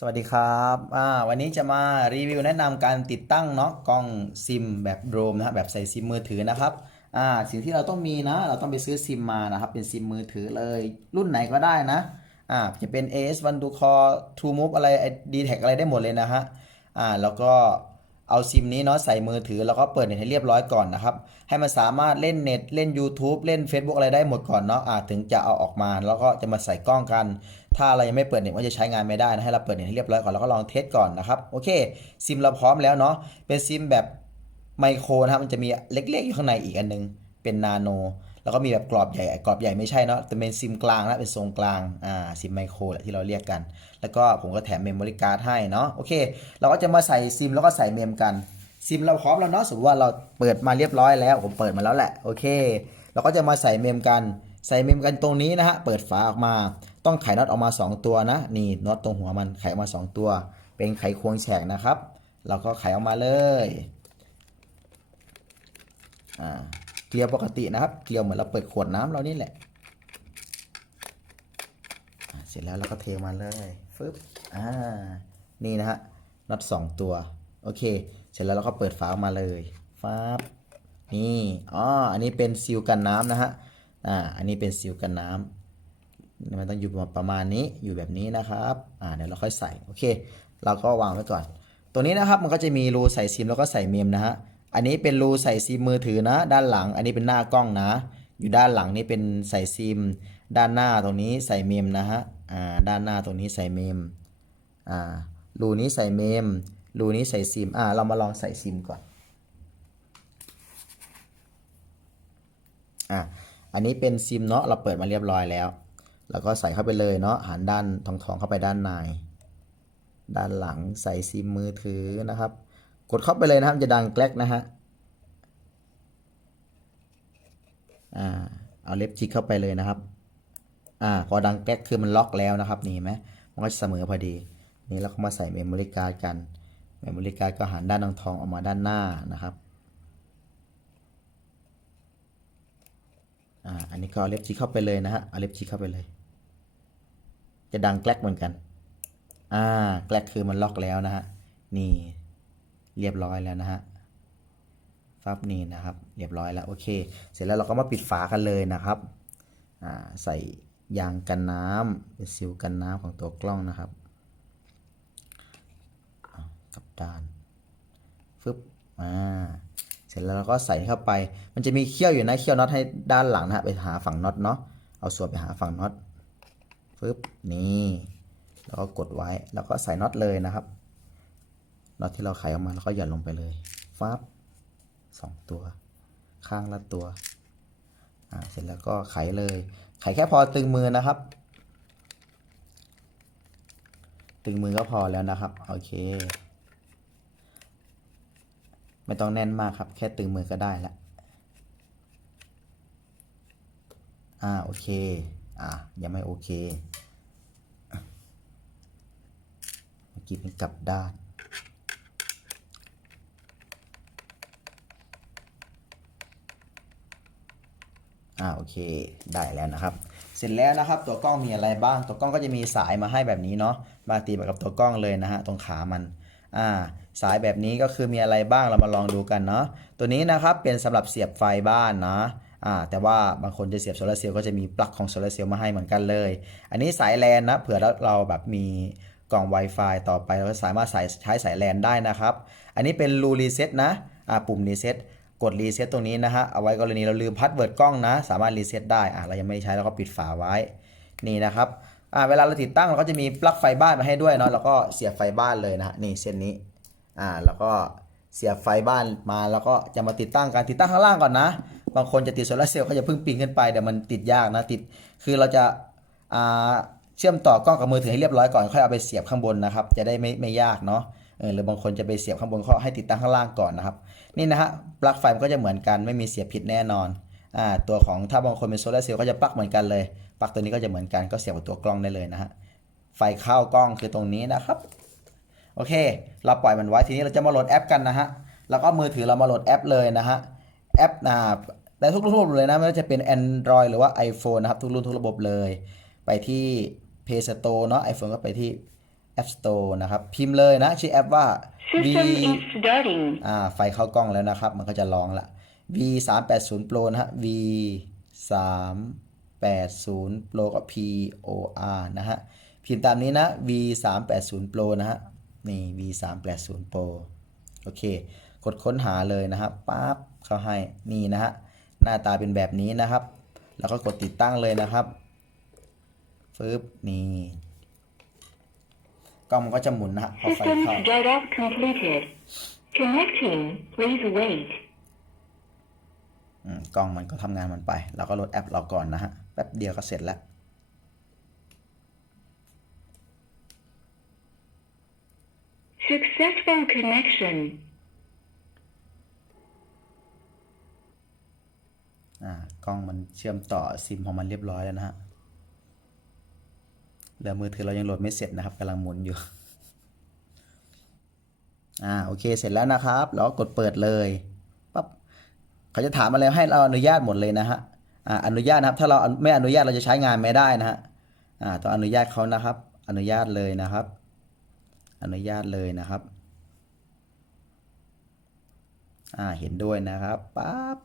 สวัสดีครับอ่าวันนี้จะมารีวิวแนะนำการติดตั้งเนาะกล้องซิมแบบโดรมนะครับแบบใส่ซิมมือถือนะครับอ่าสิ่งที่เราต้องมีนะ เราต้องไปซื้อซิมมานะครับ เป็นซิมมือถือเลย รุ่นไหนก็ได้นะอ่าจะเป็น AS One to Core True Move อะไร d t แทอะไรได้หมดเลยนะฮะอ่าแล้วก็ เอาซิมนี้เนาะใส่มือถือแล้วก็เปิดเน็ตให้เรียบร้อยก่อนนะครับ ให้มันสามารถเล่นเน็ตเล่น YouTube เล่น Facebook อะไรได้หมดก่อนเนาะอ่าถึงจะเอาออกมา แล้วก็จะมาใส่กล้องกัน ถ้าเรายังไม่เปิดเน็ตก็จะใช้งานไม่ได้นะให้เราเปิดเน็ตให้เรียบร้อยก่อนแล้วก็ลองเทสก่อนนะครับโอเคซิมเราพร้อมแล้วเนาะเป็นซิมแบบไมโครนะครับมันจะมีเล็กๆอยู่ข้างในอีกอันนึงเป็นนาโน แล้วก็มีแบบกรอบใหญ่กรอบใหญ่ไม่ใช่เนาะแต่เป็นซิมกลางนะเป็นทรงกลางอ่าซิมไมโครแหละที่เราเรียกกัน แล้วก็ผมก็แถมเมมโมรี่การ์ดให้เนาะโอเค เราก็จะมาใส่ซิมแล้วก็ใส่เมมกันซิมเราพร้อมแล้วเนาะสมมติว่าเราเปิดมาเรียบร้อยแล้วผมเปิดมาแล้วแหละโอเค เราก็จะมาใส่เมมกัน ใส่เมมกันตรงนี้นะฮะเปิดฝาออกมา ต้องไขน็อตออกมา 2 ตัวนะนี่น็อตตรงหัวมันไขออกมา 2 ตัว เป็นไขควงแฉกนะครับ เราก็ไขออกมาเลยอ่า เกลียวปกตินะครับ เกลียวเหมือนเราเปิดขวดน้ำเรานี่แหละ เสร็จแล้วเราก็เทมาเลยฟึบอ่า นี่นะฮะน็อตสองตัว โอเค เสร็จแล้วเราก็เปิดฝาออกมาเลยฟับนี่ อ๋อ อันนี้เป็นซีลกันน้ำนะฮะ อ่า อันนี้เป็นซีลกันน้ำมันต้องอยู่ประมาณนี้ อยู่แบบนี้นะครับ อ่า เดี๋ยวเราค่อยใส่ โอเค เราก็วางไว้ก่อน ตัวนี้นะครับ มันก็จะมีรูใส่ซิมแล้วก็ใส่เมมนะฮะ อันนี้เป็นรูใส่ซิมมือถือนะ ด้านหลัง อันนี้เป็นหน้ากล้องนะ อยู่ด้านหลังนี่เป็นใส่ซิม ด้านหน้าตรงนี้ใส่เมมนะฮะ อ่า ด้านหน้าตรงนี้ใส่เมม อ่า รูนี้ใส่เมม รูนี้ใส่ซิม อ่า เรามาลองใส่ซิมก่อน อ่าอันนี้เป็นซิมเนาะ เราเปิดมาเรียบร้อยแล้ว แล้วก็ใส่เข้าไปเลยเนาะ หันด้านทองทองๆเข้าไปด้านใน ด้านหลังใส่ซิมมือถือนะครับ กดเข้าไปเลยนะครับจะดังแกลกนะฮะอ่าเอาเล็บจิกเข้าไปเลยนะครับอ่าพอดังแกลกคือมันล็อกแล้วนะครับนี่ไหมมันก็จะเสมอพอดี นี่เราก็มาใส่เมมโมรี่การ์ดกันเมมโมรี่การ์ดก็หันด้านทองทองออกมาด้านหน้านะครับอ่าอันนี้ก็เอาเล็บจิกเข้าไปเลยนะฮะเอาเล็บจิกเข้าไปเลย จะดังแกลกเหมือนกันอ่าแกลกคือมันล็อกแล้วนะฮะนี่ เรียบร้อยแล้วนะฮะฟับนี่นะครับ เรียบร้อยแล้วโอเค เสร็จแล้วเราก็มาปิดฝากันเลยนะครับใส่ยางกันน้ำเป็นซิลกันน้ำของตัวกล้องนะครับกับด้านฟึบอ่าเสร็จแล้วเราก็ใส่เข้าไป มันจะมีเขี้ยวอยู่นะเขี้ยวน็อตให้ด้านหลังนะฮะไปหาฝั่งน็อตเนาะเอาส่วนไปหาฝั่งน็อตฟึบนี่แล้วก็กดไว้แล้วก็ใส่น็อตเลยนะครับ น็อตที่เราไขออกมาแล้วก็หย่อนลงไปเลยฟับสองตัว ข้างละตัวอ่าเสร็จแล้วก็ไขเลย ไขแค่พอตึงมือนะครับ ตึงมือก็พอแล้วนะครับ โอเค ไม่ต้องแน่นมากครับ แค่ตึงมือก็ได้ละอ่าโอเค อ่ายังไม่โอเคเมื่อกี้เป็นกลับด้าน อ่าโอเคได้แล้วนะครับ เสร็จแล้วนะครับตัวกล้องมีอะไรบ้าง ตัวกล้องก็จะมีสายมาให้แบบนี้เนาะมาตีมากับตัวกล้องเลยนะฮะตรงขามันอ่าสายแบบนี้ก็คือมีอะไรบ้างเรามาลองดูกันเนาะตัวนี้นะครับเป็นสำหรับเสียบไฟบ้านนะอ่าแต่ว่าบางคนจะเสียบโซลาร์เซลล์ก็จะมีปลั๊กของโซลาร์เซลล์มาให้เหมือนกันเลย อันนี้สายแลนนะเผื่อเราแบบมีกล่อง Wi-Fi ต่อไปเราก็สามารถใช้สายแลนได้นะครับ อันนี้เป็นรูรีเซ็ตนะอ่าปุ่มรีเซ็ต กดรีเซ็ตตรงนี้นะฮะ เอาไว้กรณีเราลืมพาสเวิร์ดกล้องนะ สามารถรีเซ็ตได้ อะเรายังไม่ได้ใช้เราก็ปิดฝาไว้ นี่นะครับ อ่าเวลาเราติดตั้งเราก็จะมีปลั๊กไฟบ้านมาให้ด้วยเนาะ แล้วก็เสียบไฟบ้านเลยนะฮะนี่เส้นนี้ อ่า แล้วก็เสียบไฟบ้านมาแล้วก็จะมาติดตั้งการติดตั้งข้างล่างก่อนนะ บางคนจะติดโซลาร์เซลล์ก็จะเพิ่งปีนขึ้นไปเดี๋ยวมันติดยากนะ ติด คือเราจะ อ่า เชื่อมต่อกล้องกับมือถือให้เรียบร้อยก่อน ค่อยเอาไปเสียบข้างบนนะครับ จะได้ไม่ไม่ยากเนาะ หรือบางคนจะไปเสียบข้างบนก็ให้ติดตั้งข้างล่างก่อนนะครับ นี่นะฮะปลั๊กไฟมันก็จะเหมือนกันไม่มีเสียบผิดแน่นอนอ่าตัวของถ้าบางคนเป็นโซลาร์เซลล์ก็จะปลั๊กเหมือนกันเลยปลั๊กตัวนี้ก็จะเหมือนกันก็เสียบกับตัวกล้องได้เลยนะฮะไฟเข้ากล้องคือตรงนี้นะครับโอเค เราปล่อยมันไว้ทีนี้เราจะมาโหลดแอปกันนะฮะแล้วก็มือถือเรามาโหลดแอปเลยนะฮะแอปนะได้ทุกรุ่นทุกระบบเลยนะไม่ว่าจะเป็น Android หรือว่า iPhone นะครับทุกรุ่นทุกระบบเลย ไปที่ Play Store เนาะ iPhone ก็ไปที่ App Store นะครับ พิมพ์เลยนะชื่อแอปว่า V System is starting. อ่าไฟเข้ากล้องแล้วนะครับ มันก็จะลองละ V 3 8 0 Pro นะฮะ V 3 8 0 Pro ก็ P O R นะฮะ พิมพ์ตามนี้นะ V 3 8 0 Pro นะฮะ นี่ V 3 8 0 Pro โอเค กดค้นหาเลยนะครับปั๊บเข้าให้ นี่นะฮะ หน้าตาเป็นแบบนี้นะครับ แล้วก็กดติดตั้งเลยนะครับฟึบนี่ กล้องมันก็จะหมุนนะฮะพอไฟ System เข้า startup completed. Connecting. Please wait. อืมกล้องมันก็ทำงานมันไป เราก็โหลดแอปเราก่อนนะฮะ แป๊บเดียวก็เสร็จแล้ว Successful connection. อ่ากล้องมันเชื่อมต่อซิมของมันเรียบร้อยแล้วนะฮะ เหลือมือถือเรายังโหลดไม่เสร็จนะครับกำลังหมุนอยู่อ่าโอเคเสร็จแล้วนะครับ เราก็กดเปิดเลยปั๊บเขาจะถามอะไรให้เราอนุญาตหมดเลยนะฮะอ่าอนุญาตนะครับ ถ้าเราไม่อนุญาตเราจะใช้งานไม่ได้นะฮะอ่าต้องอนุญาตเขานะครับ อนุญาตเลยนะครับ อนุญาตเลยนะครับอ่าเห็นด้วยนะครับปั๊บ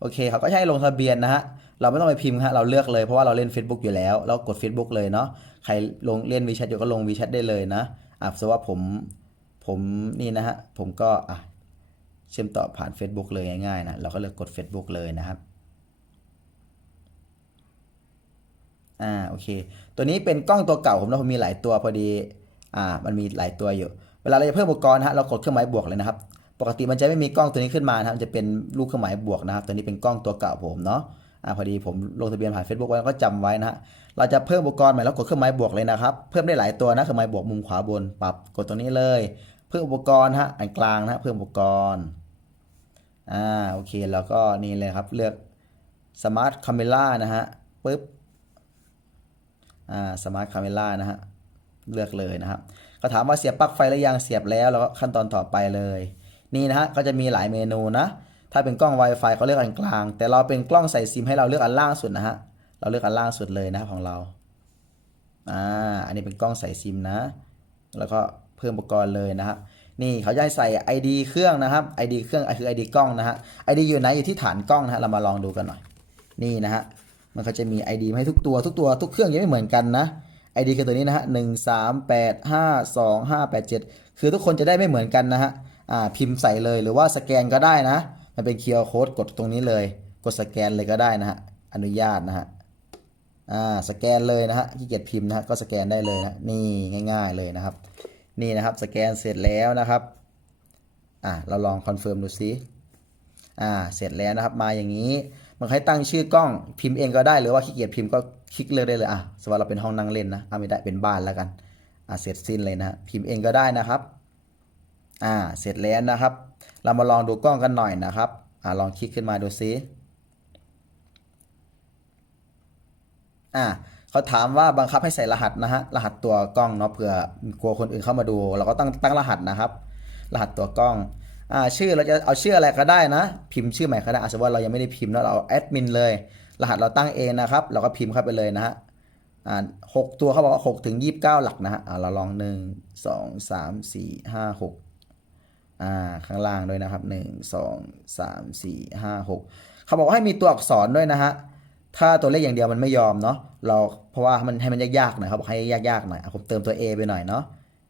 โอเคเขาก็ให้ลงทะเบียนนะฮะเราไม่ต้องไปพิมพ์ฮะเราเลือกเลยเพราะว่าเราเล่น Facebook อยู่แล้ว เรากด Facebook เลยเนาะใครลงเล่น WeChat อยู่ก็ลง WeChat ได้เลยนะอะสมมติว่าผมผมนี่นะฮะผมก็อะเชื่อมต่อผ่าน Facebook เลยง่ายๆนะเราก็เลือกกด Facebook เลยนะครับอ่าโอเค ตัวนี้เป็นกล้องตัวเก่าผมนะผมมีหลายตัวพอดีอ่ามันมีหลายตัวอยู่ เวลาเราจะเพิ่มอุปกรณ์ฮะเรากดเครื่องหมายบวกเลยนะครับ ปกติมันจะไม่มีกล้องตัวนี้ขึ้นมานะครับจะเป็นรูปเครื่องหมายบวกนะครับ ตัวนี้เป็นกล้องตัวเก่าผมเนาะอ่าพอดีผมลงทะเบียนผ่าน Facebook ไว้ก็จำไว้นะฮะเราจะเพิ่มอุปกรณ์ใหม่แล้วกดเครื่องหมายบวกเลยนะครับ เพิ่มได้หลายตัวนะเครื่องหมายบวกมุมขวาบนปรับกดตรงนี้เลย เพิ่มอุปกรณ์ฮะอันกลางนะฮะเพิ่มอุปกรณ์อ่าโอเคแล้วก็นี่เลยครับเลือก Smart Camera นะฮะปึ๊บอ่า Smart Camera นะฮะเลือกเลยนะครับก็ถามว่าเสียบปลั๊กไฟหรือยังเสียบแล้วแล้วก็ขั้นตอนต่อไปเลย นี่นะฮะก็จะมีหลายเมนูนะ ถ้าเป็นกล้อง Wi-Fi เขาเลือกอันกลาง แต่เราเป็นกล้องใส่ซิมให้เราเลือกอันล่างสุดนะฮะ เราเลือกอันล่างสุดเลยนะของเรา อ่า อันนี้เป็นกล้องใส่ซิมนะ แล้วก็เพิ่มอุปกรณ์เลยนะครับนี่เขาจะให้ใส่ ID เครื่องนะครับ ID เครื่องคือ ID กล้องนะฮะ ID อยู่ไหนอยู่ที่ฐานกล้องนะฮะ เรามาลองดูกันหน่อย นี่นะฮะ มันก็จะมี ID ให้ทุกตัวทุกตัวทุกเครื่องยังไม่เหมือนกันนะ ID คือตัวนี้นะฮะหนึ่งสามแปดห้าสองห้าแปดเจ็ดคือทุกคนจะได้ไม่เหมือนกันนะฮะ พิมพ์ใส่เลยหรือว่าสแกนก็ได้นะ มันเป็น QR code กดตรงนี้เลย กดสแกนเลยก็ได้นะฮะอนุญาตนะฮะอ่าสแกนเลยนะฮะขี้เกียจพิมพ์นะฮะก็สแกนได้เลยนะนี่ง่าย ๆเลยนะครับ นี่นะครับสแกนเสร็จแล้วนะครับอ่าเราลองคอนเฟิร์มดูซิอ่าเสร็จแล้วนะครับมาอย่างนี้มันให้ตั้งชื่อกล้องพิมพ์เองก็ได้หรือว่าขี้เกียจพิมพ์ก็คลิกเลือกได้เลยอะสมมติเราเป็นห้องนั่งเล่นนะเอาไม่ได้เป็นบ้านแล้วกันอะเสร็จสิ้นเลยนะพิมพ์เองก็ได้นะครับ อ่าเสร็จแล้วนะครับ เรามาลองดูกล้องกันหน่อยนะครับอ่าลองคลิกขึ้นมาดูซิอ่าเขาถามว่าบังคับให้ใส่รหัสนะฮะรหัสตัวกล้องเนาะเผื่อกลัวคนอื่นเข้ามาดู เราก็ตั้งตั้งรหัสนะครับ รหัสตัวกล้องอ่าชื่อเราจะเอาชื่ออะไรก็ได้นะ พิมพ์ชื่อใหม่ก็ได้อาสมมติว่าเรายังไม่ได้พิมพ์แล้วเราเอาแอดมินเลย รหัสเราตั้งเองนะครับ เราก็พิมพ์เข้าไปเลยนะฮะอ่าหกตัวเขาบอกว่าหกถึงยี่สิบเก้าหลักนะฮะอ่าเราลองหนึ่งสองสามสี่ห้าหก อ่าข้างล่างด้วยนะครับหนึ่งสองสามสี่ห้าหกเขาบอกว่าให้มีตัวอักษรด้วยนะฮะถ้าตัวเลขอย่างเดียวมันไม่ยอมเนาะเราเพราะว่ามันให้มันยากๆหน่อยเขาบอกให้ยากๆหน่อยอะผมเติมตัว A ไปหน่อยเนาะ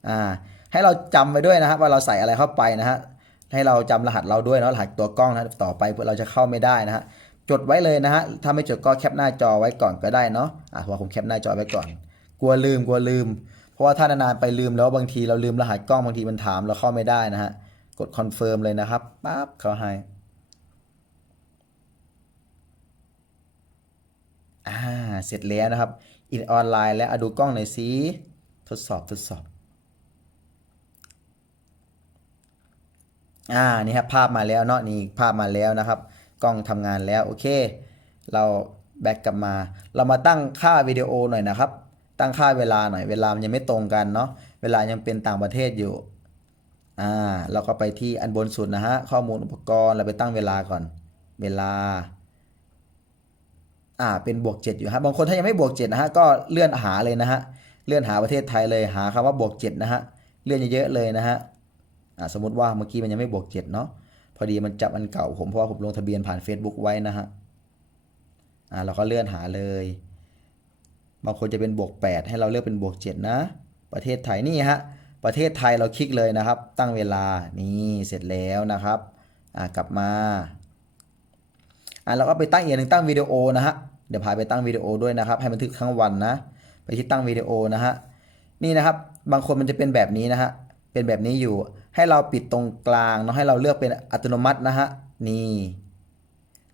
อ่าให้เราจำไว้ด้วยนะฮะว่าเราใส่อะไรเข้าไปนะฮะให้เราจำรหัสเราด้วยเนาะรหัสตัวกล้องนะต่อไปเพื่อเราจะเข้าไม่ได้นะฮะจดไว้เลยนะฮะถ้าไม่จดก็แคปหน้าจอไว้ก่อนก็ได้เนาะอะผมแคปหน้าจอไว้ก่อน กลัวลืมกลัวลืม เพราะว่าถ้านานๆไปลืมแล้วบางทีเราลืมรหัสกล้องบางทีมันถามเราเข้าไม่ได้นะฮะ กดคอนเฟิร์มเลยนะครับปั๊บเขาให้อ่าเสร็จแล้วนะครับอินออนไลน์แล้วอะดูกล้องหน่อยสิทดสอบทดสอบอ่านี่ครับภาพมาแล้วเนาะนี่ภาพมาแล้วนะครับ กล้องทำงานแล้วโอเค เราแบ็กกลับมา เรามาตั้งค่าวิดีโอหน่อยนะครับ ตั้งค่าเวลาหน่อยเวลามันยังไม่ตรงกันเนาะเวลายังเป็นต่างประเทศอยู่ อ่าเราก็ไปที่อันบนสุดนะฮะ ข้อมูลอุปกรณ์เราไปตั้งเวลาก่อน เวลา อ่า เป็นบวก 7 อยู่ฮะ บางคนถ้ายังไม่บวก 7 นะฮะ ก็เลื่อนหาเลยนะฮะ เลื่อนหาประเทศไทยเลย หาคำว่าบวกเจ็ดนะฮะ เลื่อนเยอะๆเลยนะฮะ อ่า สมมติว่าเมื่อกี้มันยังไม่บวกเจ็ดเนาะ พอดีมันจับอันเก่าผมเพราะว่าผมลงทะเบียนผ่าน Facebook ไว้นะฮะ อ่า เราก็เลื่อนหาเลย บางคนจะเป็นบวก 8 ให้เราเลือกเป็นบวก 7 นะ ประเทศไทยนี่ฮะ ประเทศไทยเราคลิกเลยนะครับ ตั้งเวลานี่เสร็จแล้วนะครับอ่ากลับมาอ่าเราก็ไปตั้งอีกอย่างหนึ่งตั้งวิดีโอนะฮะเดี๋ยวพาไปตั้งวิดีโอด้วยนะครับ ให้บันทึกทั้งวันนะ ไปที่ตั้งวิดีโอนะฮะนี่นะครับ บางคนมันจะเป็นแบบนี้นะฮะเป็นแบบนี้อยู่ให้เราปิดตรงกลางเนาะให้เราเลือกเป็นอัตโนมัตินะฮะนี่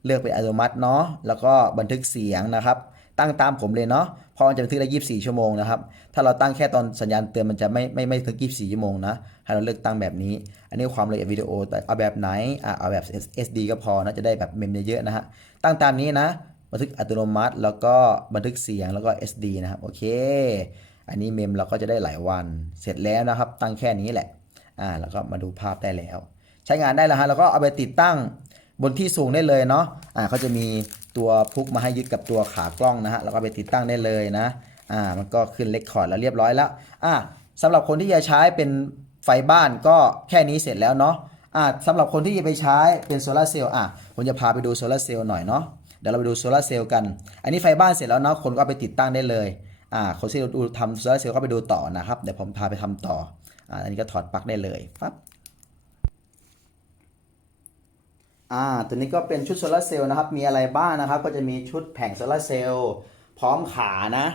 เลือกเป็นอัตโนมัติเนาะแล้วก็บันทึกเสียงนะครับ ตั้งตามผมเลยเนาะ เพราะมันจะบันทึกได้ 24 ชั่วโมงนะครับ ถ้าเราตั้งแค่ตอนสัญญาณเตือนมันจะไม่ไม่ไม่ถึง 24 ชั่วโมงนะ ให้เราเลือกตั้งแบบนี้ อันนี้ความละเอียดวิดีโอ แต่เอาแบบไหนอะเอาแบบ SD ก็พอนะ จะได้แบบเมมเยอะๆนะฮะ ตั้งตามนี้นะ บันทึกอัตโนมัติ แล้วก็บันทึกเสียง แล้วก็ SD นะครับ โอเค อันนี้เมมเราก็จะได้หลายวัน เสร็จแล้วนะครับ ตั้งแค่นี้แหละ อ่า แล้วก็มาดูภาพได้แล้ว ใช้งานได้แล้วฮะ แล้วก็เอาไปติดตั้งบนที่สูงได้เลยเนาะ อ่าเขาจะมี ตัวพุกมาให้ยึดกับตัวขากล้องนะฮะแล้วก็ไปติดตั้งได้เลยนะอ่ามันก็ขึ้นเลคคอร์ดแล้วเรียบร้อยแล้วอ่าสำหรับคนที่จะใช้เป็นไฟบ้านก็แค่นี้เสร็จแล้วเนาะอ่าสำหรับคนที่จะไปใช้เป็นโซลาเซลล์อะผมจะพาไปดูโซลาเซลล์หน่อยเนาะเดี๋ยวเราไปดูโซลาเซลล์กัน อันนี้ไฟบ้านเสร็จแล้วเนาะคนก็ไปติดตั้งได้เลยอ่าคนที่ดูทำโซลาเซลล์ก็ไปดูต่อนะครับเดี๋ยวผมพาไปทำต่ออ่าอันนี้ก็ถอดปลั๊กได้เลยปั๊บ อ่าตัวนี้ก็เป็นชุดโซลาร์เซลล์นะครับ มีอะไรบ้างนะครับ ก็จะมีชุดแผงโซลาร์เซลล์พร้อมขานะ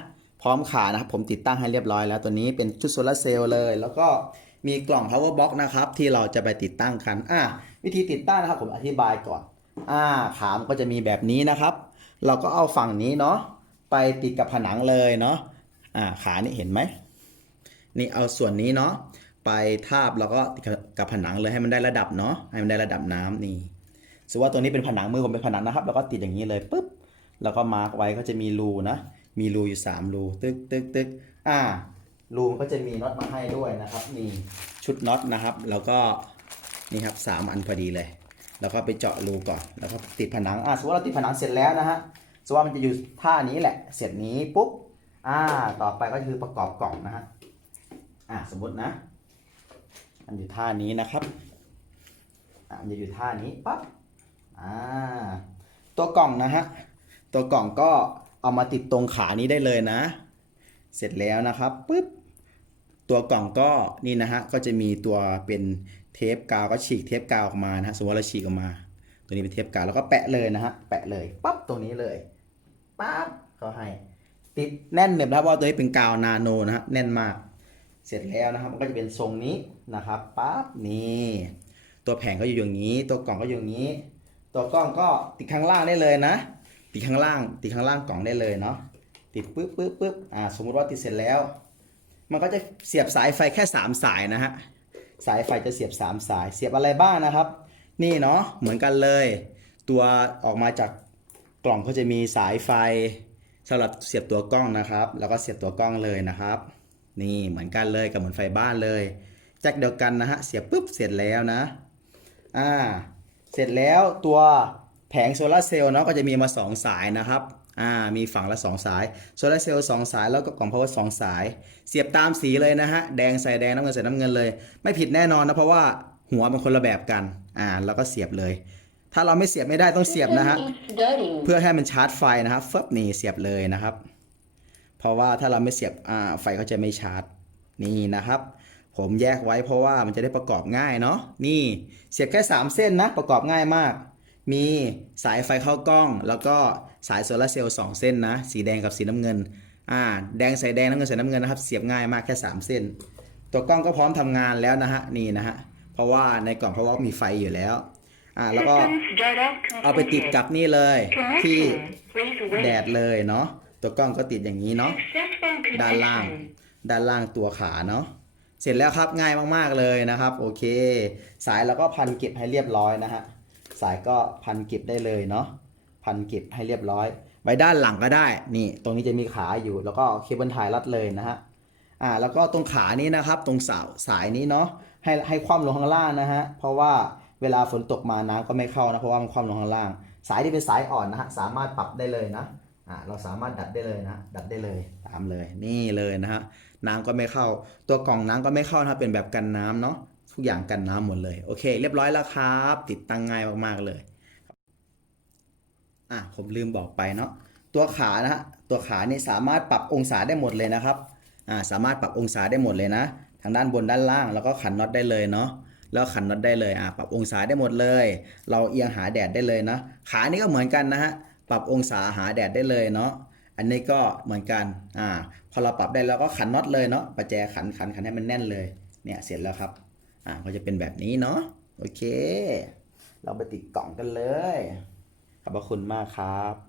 พร้อมขานะครับผมติดตั้งให้เรียบร้อยแล้วตัวนี้เป็นชุดโซลาร์เซลล์เลย แล้วก็มีกล่อง power box นะครับ ที่เราจะไปติดตั้งกันอ่าวิธีติดตั้งนะครับผมอธิบายก่อนอ่าขามนก็จะมีแบบนี้นะครับ เราก็เอาฝั่งนี้เนาะไปติดกับผนังเลยเนาะอ่าขานี่เห็นไหมนี่เอาส่วนนี้เนาะไปทาบแล้วก็ติดกับผนังเลยให้มันได้ระดับเนาะให้มันได้ระดับน้ำนี่ สมมติว่าตัวนี้เป็นผนังมือผมเป็นผนังนะครับ แล้วก็ติดอย่างนี้เลยปุ๊บแล้วก็มาร์กไว้ก็จะมีรูนะ มีรูอยู่ 3 รูตึกตึกตึกอ่ารูก็จะมีน็อตมาให้ด้วยนะครับนี่ชุดน็อตนะครับ แล้วก็นี่ครับสามอันพอดีเลย แล้วก็ไปเจาะรูก่อนแล้วก็ติดผนังอ่าสมมติว่าเราติดผนังเสร็จแล้วนะฮะสมมติว่ามันจะอยู่ท่านี้แหละ เสร็จนี้ปุ๊บอ่าต่อไปก็คือประกอบกล่องนะฮะอ่าสมมตินะมันอยู่ท่านี้นะครับอ่ามันจะอยู่ท่านี้ปั๊บ อ่าตัวกล่องนะฮะตัวกล่องก็เอามาติดตรงขานี้ได้เลยนะ เสร็จแล้วนะครับปุ๊บตัวกล่องก็นี่นะฮะก็จะมีตัวเป็นเทปกาวก็ฉีกเทปกาวออกมานะฮะสมมติว่าเราฉีกออกมา ตัวนี้เป็นเทปกาวแล้วก็แปะเลยนะฮะแปะเลยปั๊บตรงนี้เลยปั๊บก็ให้ติดแน่นเหน็บนะครับเพราะว่าตัวนี้เป็นกาวนาโนนะฮะแน่นมาก เสร็จแล้วนะครับมันก็จะเป็นทรงนี้นะครับปั๊บนี่ตัวแผงก็อยู่อย่างนี้ ตัวกล่องก็อยู่อย่างนี้ ตัวกล้องก็ติดข้างล่างได้เลยนะ ติดข้างล่าง ติดข้างล่างกล่องได้เลยเนาะติดปึ๊บปึ๊บปึ๊บอ่าสมมุติว่าติดเสร็จแล้ว มันก็จะเสียบสายไฟแค่ 3 สายนะฮะสายไฟจะเสียบ 3 สาย เสียบอะไรบ้างนะครับ นี่เนาะเหมือนกันเลย ตัวออกมาจากกล่องก็จะมีสายไฟสำหรับเสียบตัวกล้องนะครับ แล้วก็เสียบตัวกล้องเลยนะครับ นี่เหมือนกันเลยกับเหมือนไฟบ้านเลยแจ็คเดียวกันนะฮะเสียบปุ๊บเสร็จแล้วนะอ่า เสร็จแล้วตัวแผงโซลาร์เซลล์เนาะก็จะมีมา 2 สายนะครับอ่ามีฝั่งละ 2 สายโซลาร์เซลล์2สายแล้วก็กล่องพาวเวอร์สสาย เสียบตามสีเลยนะฮะแดงใส่แดงน้ำเงินใส่น้ำเงินเลย ไม่ผิดแน่นอนนะเพราะว่าหัวมันคนละแบบกันอ่าแล้วก็เสียบเลย ถ้าเราไม่เสียบไม่ได้ต้องเสียบนะฮะเพื่อให้มันชาร์จไฟนะครับฟึบนี่เสียบเลยนะครับ เพราะว่าถ้าเราไม่เสียบอ่าไฟเขาจะไม่ชาร์จนี่นะครับ ผมแยกไว้เพราะว่ามันจะได้ประกอบง่ายเนาะนี่เสียบแค่ 3 เส้นนะประกอบง่ายมาก มีสายไฟเข้ากล้อง แล้วก็สายโซลาร์เซลล์สองเส้นนะ สีแดงกับสีน้ำเงินอ่าแดงใส่แดงน้ำเงินใส่น้ำเงินนะครับเสียบง่ายมากแค่ 3 เส้น ตัวกล้องก็พร้อมทำงานแล้วนะฮะนี่นะฮะเพราะว่าในกล่องเพราะว่ามีไฟอยู่แล้วอ่าแล้วก็เอาไปติดกับนี่เลยที่แดดเลยเนาะตัวกล้องก็ติดอย่างนี้เนาะด้านล่างด้านล่างตัวขาเนาะ เสร็จแล้วครับง่ายมากๆเลยนะครับ โอเค สายเราก็พันเก็บให้เรียบร้อยนะฮะสายก็พันเก็บได้เลยเนาะพันเก็บให้เรียบร้อยไว้ด้านหลังก็ได้นี่ ตรงนี้จะมีขาอยู่แล้วก็เคเบิลไทยรัดเลยนะฮะอ่าแล้วก็ตรงขานี้นะครับ ตรงเสาสายนี้เนาะให้ให้คว่ำลงข้างล่างนะฮะเพราะว่าเวลาฝนตกมาน้ำก็ไม่เข้านะเพราะว่ามันคว่ำลงข้างล่าง สายที่เป็นสายอ่อนนะฮะสามารถปรับได้เลยนะอ่าเราสามารถดัดได้เลยนะดัดได้เลยตามเลยนี่เลยนะฮะ น้ำก็ไม่เข้า ตัวกล่องน้ำก็ไม่เข้านะครับเป็นแบบกันน้ำเนาะทุกอย่างกันน้ำหมดเลย โอเค เรียบร้อยแล้วครับ ติดตั้งง่ายมากๆเลยอะผมลืมบอกไปเนาะตัวขานะฮะตัวขานี่สามารถปรับองศาได้หมดเลยนะครับอ่าสามารถปรับองศาได้หมดเลยนะ ทางด้านบนด้านล่างแล้วก็ขันน็อตได้เลยเนาะแล้วขันน็อตได้เลยอ่าปรับองศาได้หมดเลย เราเอียงหาแดดได้เลยนะขานี่ก็เหมือนกันนะฮะปรับองศาหาแดดได้เลยเนาะ อันนี้ก็เหมือนกันอ่าพอเราปรับได้เราก็ขันน็อตเลยเนาะประแจขันขันขันให้มันแน่นเลยเนี่ยเสร็จแล้วครับอ่าก็จะเป็นแบบนี้เนาะโอเค เราไปติดกล่องกันเลยขอบพระคุณมากครับ